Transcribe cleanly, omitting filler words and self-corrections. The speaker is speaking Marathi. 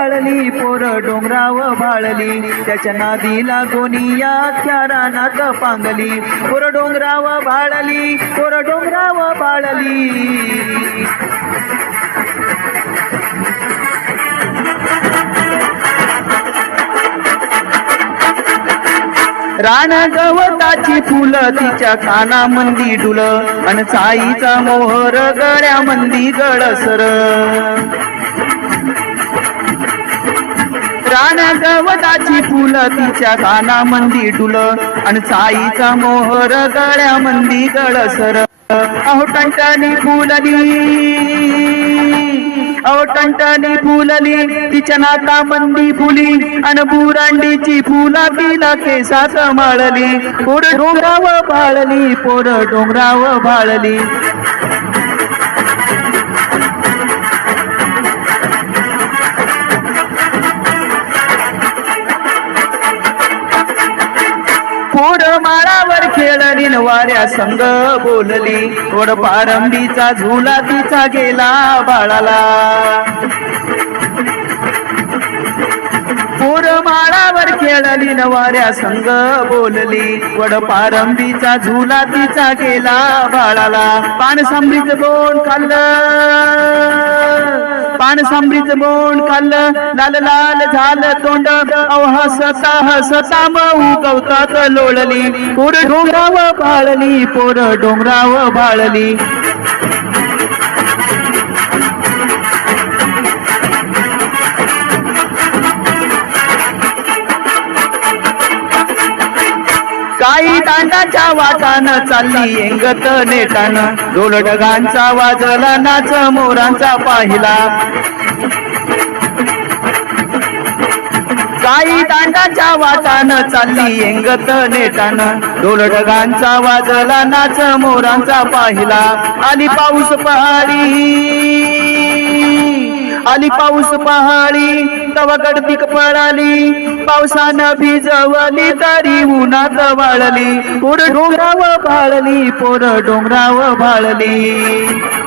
भाळली पोर डोंगराव भाळली त्याच्या नादीला गोनिया त्या रानात पांगली पोर डोंगराव भाळली पोर डोंगराव भाळली रान गवताची फुलं तिच्या कानामंदी डुल अन चाईचा मोहर गळ्यामंदी गळसर रान गवताची फुलं तिच्या कानामंदी डुल अन चाईचा मोहर गळ्यामंदी गळसर अहो टंटणी फुलली तिच्या नाकामंदी फुली अन बुरांडीची फुला तिला केसात माळली पोर डोंगराव भाळली पोर डोंगराव भाळली पोर माळावर खेळली न वाऱ्या संग बोलली वड पारंबीचा झुला तिचा गेला बाळाला पोर माळावर खेळली न वाऱ्या संग बोलली वड पारंबीचा झुला तिचा गेला बाळाला पान सांबरीचं बोंड खाल्लं लाल लाल झालं तोंड अव हसता मऊ गवतात लोळली पोर डोंगराव भाळली पोर डोंगराव भाळली काही दांडाच्या वाटानं चालली एंगत नेटानं ढोल ढगांचा वाजला नाच मोरांचा पाहिला काही दांडाच्या वाटानं चालली एंगत नेटानं ढोल ढगांचा वाजला नाच मोरांचा पाहिला आली पाऊस पहाडी तवा गडदिक पळाली पावसानं भिजवली तरी उन्हात वाळली पोर डोंगराव भाळली पोर डोंगराव भाळली